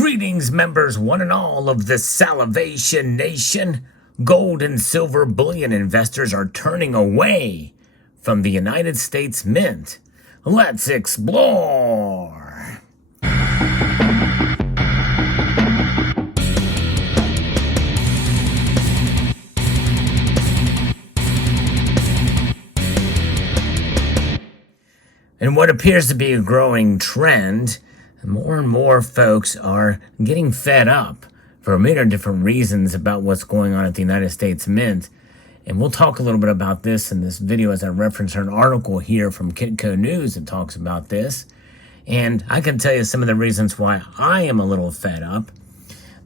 Greetings, members, one and all of the Salivation Nation. Gold and silver bullion investors are turning away from the United States Mint. Let's explore. And what appears to be a growing trend, more and more folks are getting fed up for many different reasons about what's going on at the United States Mint. And we'll talk a little bit about this in this video as I reference an article here from Kitco News that talks about this. And I can tell you some of the reasons why I am a little fed up.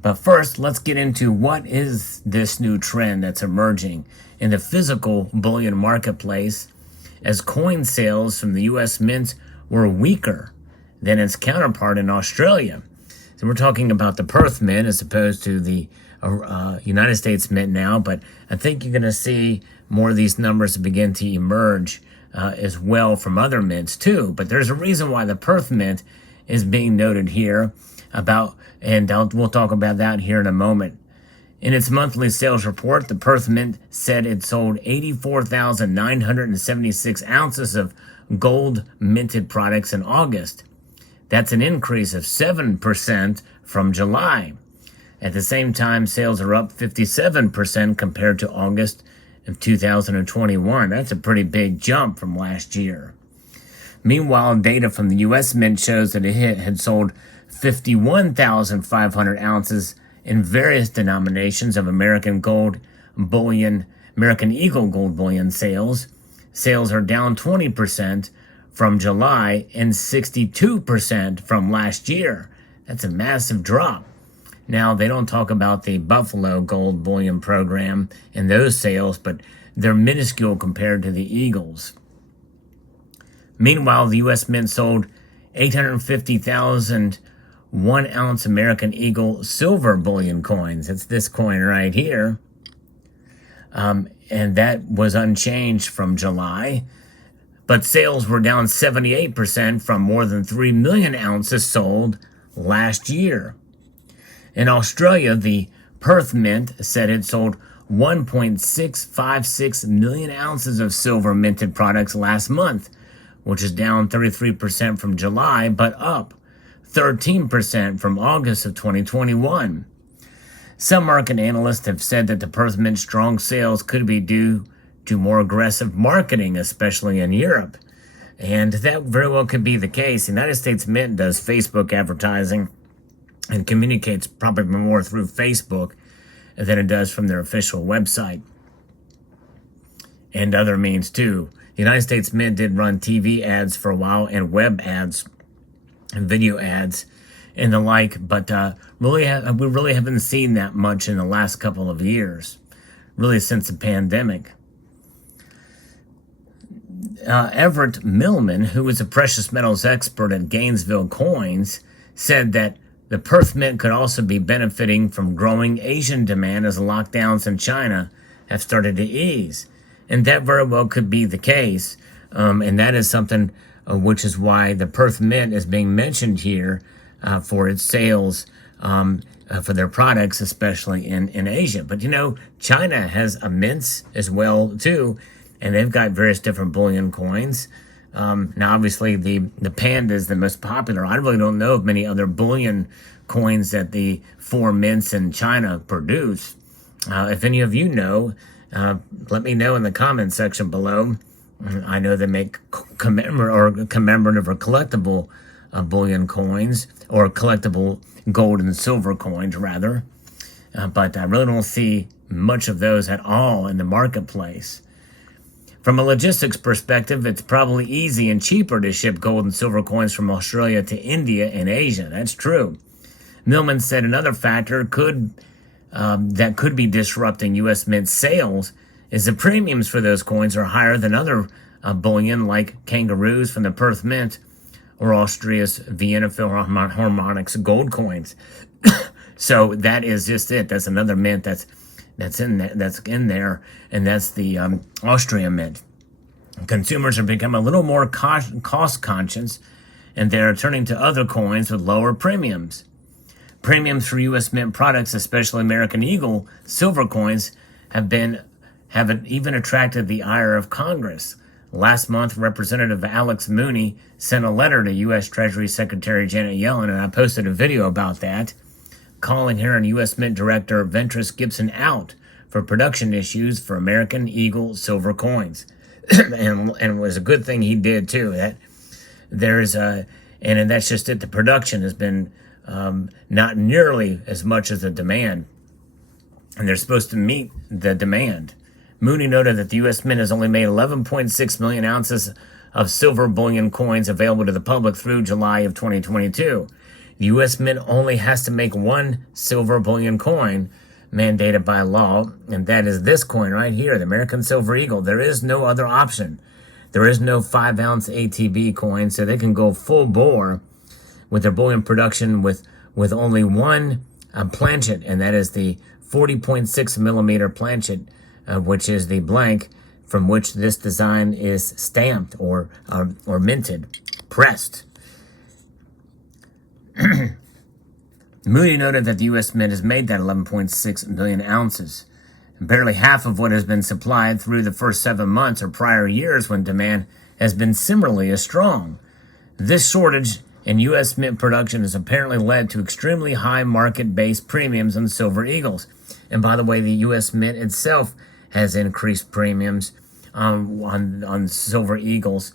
But first, let's get into what is this new trend that's emerging in the physical bullion marketplace, as coin sales from the U.S. Mint were weaker than its counterpart in Australia. So we're talking about the Perth Mint as opposed to the United States Mint now, but I think you're going to see more of these numbers begin to emerge as well from other mints too. But there's a reason why the Perth Mint is being noted here we'll talk about that here in a moment. In its monthly sales report, the Perth Mint said it sold 84,976 ounces of gold minted products in August. That's an increase of 7% from July. At the same time, sales are up 57% compared to August of 2021. That's a pretty big jump from last year. Meanwhile, data from the U.S. Mint shows that it had sold 51,500 ounces in various denominations of American Eagle gold bullion sales. Sales are down 20% from July and 62% from last year. That's a massive drop. Now, they don't talk about the Buffalo gold bullion program and those sales, but they're minuscule compared to the Eagles. Meanwhile, the U.S. Mint sold 850,000 1-ounce American Eagle silver bullion coins. It's this coin right here. And that was unchanged from July. But sales were down 78% from more than 3 million ounces sold last year. In Australia, the Perth Mint said it sold 1.656 million ounces of silver minted products last month, which is down 33% from July, but up 13% from August of 2021. Some market analysts have said that the Perth Mint's strong sales could be due to more aggressive marketing, especially in Europe. And that very well could be the case. The United States Mint does Facebook advertising and communicates probably more through Facebook than it does from their official website and other means too. The United States Mint did run TV ads for a while and web ads and video ads and the like, but we really haven't seen that much in the last couple of years, really since the pandemic. Everett Millman, who is a precious metals expert at Gainesville Coins, said that the Perth Mint could also be benefiting from growing Asian demand as lockdowns in China have started to ease. And that very well could be the case, and that is something which is why the Perth Mint is being mentioned here for its sales for their products, especially in Asia. But, China has a mints as well, too, and they've got various different bullion coins. Now, obviously, the Panda is the most popular. I really don't know of many other bullion coins that the four mints in China produce. If any of you know, let me know in the comment section below. I know they make commemorative or collectible bullion coins, or collectible gold and silver coins, rather. But I really don't see much of those at all in the marketplace. From a logistics perspective, it's probably easy and cheaper to ship gold and silver coins from Australia to India and Asia. That's true. Millman said another factor that could be disrupting U.S. Mint sales is the premiums for those coins are higher than other bullion like kangaroos from the Perth Mint or Austria's Vienna Philharmonic's gold coins. So that is just it. That's another mint that's in there, and that's the Austria Mint. Consumers are becoming a little more cost conscious, and they're turning to other coins with lower premiums. Premiums for U.S. Mint products, especially American Eagle silver coins, have even attracted the ire of Congress. Last month, Representative Alex Mooney sent a letter to U.S. Treasury Secretary Janet Yellen, and I posted a video about that, calling her and U.S. Mint Director Ventris Gibson out for production issues for American Eagle silver coins. and it was a good thing he did, too. And that's just it. The production has been not nearly as much as the demand, and they're supposed to meet the demand. Mooney noted that the U.S. Mint has only made 11.6 million ounces of silver bullion coins available to the public through July of 2022. The U.S. Mint only has to make one silver bullion coin mandated by law, and that is this coin right here, the American Silver Eagle. There is no other option. There is no 5-ounce ATB coin, so they can go full bore with their bullion production with only one planchet, and that is the 40.6 millimeter planchet, which is the blank from which this design is stamped or minted, pressed. Mooney noted that the U.S. Mint has made that 11.6 million ounces. Barely half of what has been supplied through the first 7 months or prior years when demand has been similarly as strong. This shortage in U.S. Mint production has apparently led to extremely high market-based premiums on Silver Eagles. And by the way, the U.S. Mint itself has increased premiums on Silver Eagles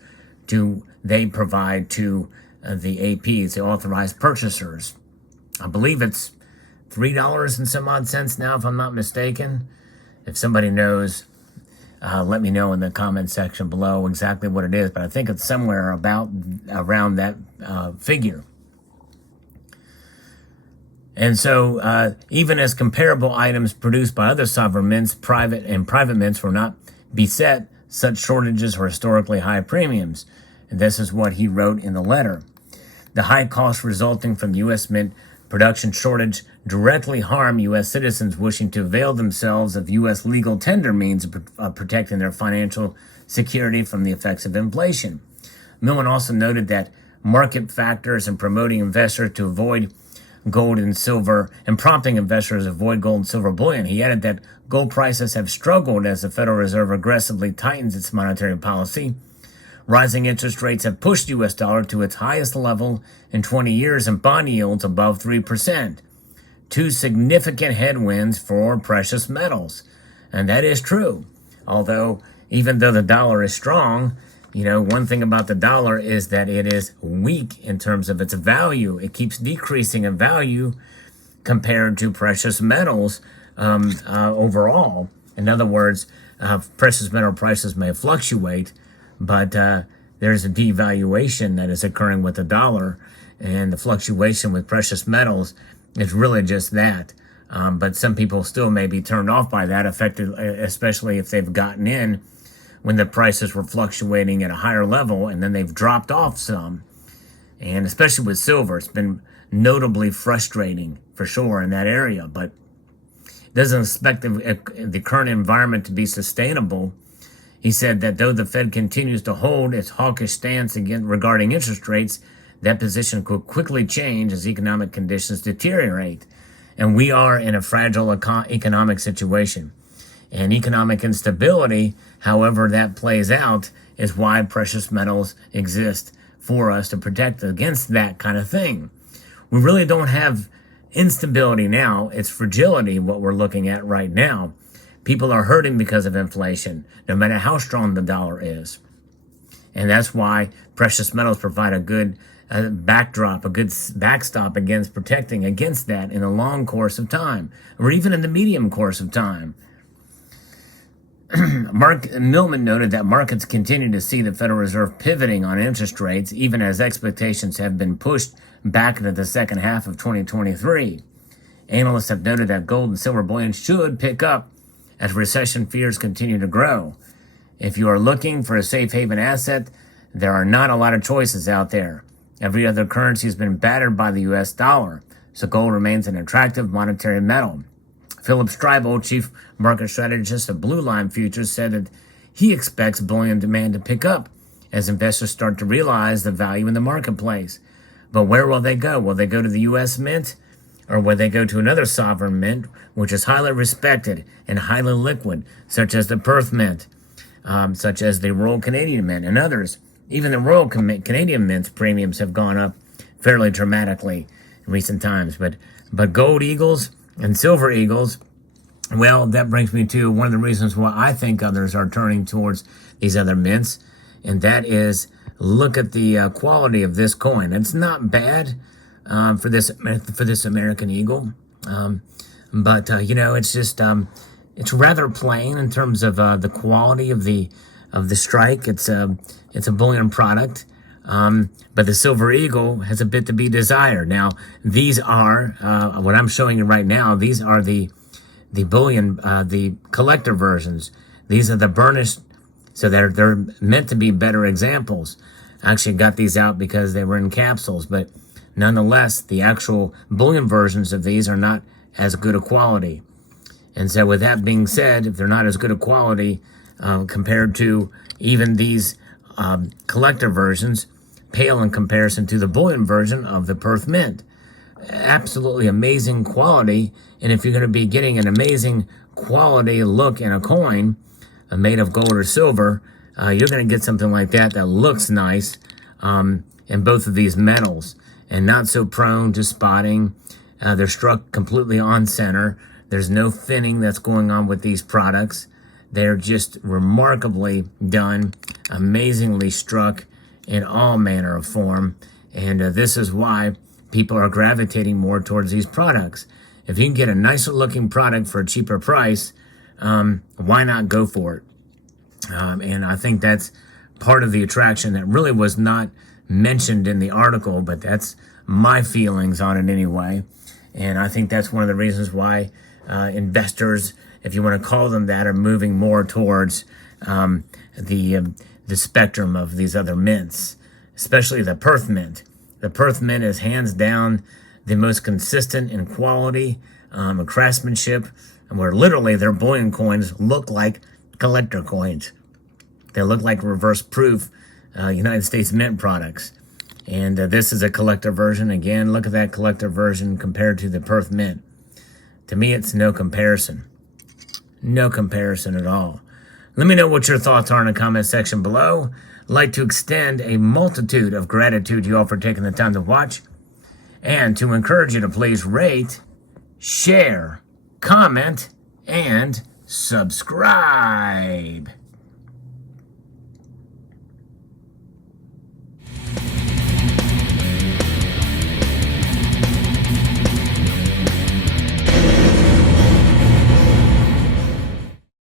they provide to the APs, the authorized purchasers. I believe it's $3 and some odd cents now, if I'm not mistaken. If somebody knows, let me know in the comment section below exactly what it is, but I think it's somewhere around that figure. And so even as comparable items produced by other sovereign mints, private mints will not beset such shortages or historically high premiums. And this is what he wrote in the letter. The high cost resulting from the U.S. Mint production shortage directly harm U.S. citizens wishing to avail themselves of U.S. legal tender means of protecting their financial security from the effects of inflation. Millman also noted that market factors and promoting investors to avoid gold and silver and prompting investors to avoid gold and silver bullion. He added that gold prices have struggled as the Federal Reserve aggressively tightens its monetary policy. Rising interest rates have pushed the U.S. dollar to its highest level in 20 years and bond yields above 3%. Two significant headwinds for precious metals. And that is true. Although, even though the dollar is strong, one thing about the dollar is that it is weak in terms of its value. It keeps decreasing in value compared to precious metals overall. In other words, precious metal prices may fluctuate, but there's a devaluation that is occurring with the dollar, and the fluctuation with precious metals is really just that. But some people still may be turned off by that, affected, especially if they've gotten in when the prices were fluctuating at a higher level, and then they've dropped off some. And especially with silver, it's been notably frustrating for sure in that area, but doesn't expect the current environment to be sustainable. He said that though the Fed continues to hold its hawkish stance regarding interest rates, that position could quickly change as economic conditions deteriorate. And we are in a fragile economic situation. And economic instability, however that plays out, is why precious metals exist for us to protect against that kind of thing. We really don't have instability now. It's fragility, what we're looking at right now. People are hurting because of inflation, no matter how strong the dollar is. And that's why precious metals provide a good backdrop, a good backstop against protecting against that in the long course of time, or even in the medium course of time. Millman noted that markets continue to see the Federal Reserve pivoting on interest rates, even as expectations have been pushed back into the second half of 2023. Analysts have noted that gold and silver bullion should pick up as recession fears continue to grow. If you are looking for a safe haven asset, there are not a lot of choices out there. Every other currency has been battered by the U.S. dollar, so gold remains an attractive monetary metal. Philip Stribel, chief market strategist of Blue Line Futures, said that he expects bullion demand to pick up as investors start to realize the value in the marketplace. But where will they go? Will they go to the U.S. Mint? or would they go to another sovereign mint, which is highly respected and highly liquid, such as the Perth Mint, such as the Royal Canadian Mint, and others? Even the Royal Canadian Mint's premiums have gone up fairly dramatically in recent times. But gold eagles and silver eagles, well, that brings me to one of the reasons why I think others are turning towards these other mints, and that is, look at the quality of this coin. It's not bad for this American Eagle, but it's just it's rather plain in terms of the quality of the strike. It's a bullion product, but the Silver Eagle has a bit to be desired. Now, these are what I'm showing you right now. These are the bullion, the collector versions. These are the burnished. So they're meant to be better examples. I actually got these out because they were in capsules, but nonetheless, the actual bullion versions of these are not as good a quality. And so with that being said, if they're not as good a quality compared to even these collector versions, pale in comparison to the bullion version of the Perth Mint. Absolutely amazing quality, and if you're going to be getting an amazing quality look in a coin, made of gold or silver, you're going to get something like that looks nice in both of these metals and not so prone to spotting. They're struck completely on center. There's no finning that's going on with these products. They're just remarkably done, amazingly struck in all manner of form. And this is why people are gravitating more towards these products. If you can get a nicer looking product for a cheaper price, why not go for it? And I think that's part of the attraction that really was not mentioned in the article, but that's my feelings on it anyway. And I think that's one of the reasons why investors, if you want to call them that, are moving more towards the spectrum of these other mints, especially the Perth Mint. The Perth Mint is hands down the most consistent in quality, craftsmanship, and where literally their bullion coins look like collector coins. They look like reverse proof United States Mint products. And this is a collector version. Again, look at that collector version compared to the Perth Mint. To me, it's no comparison. No comparison at all. Let me know what your thoughts are in the comment section below. I'd like to extend a multitude of gratitude to you all for taking the time to watch, and to encourage you to please rate, share, comment, and subscribe.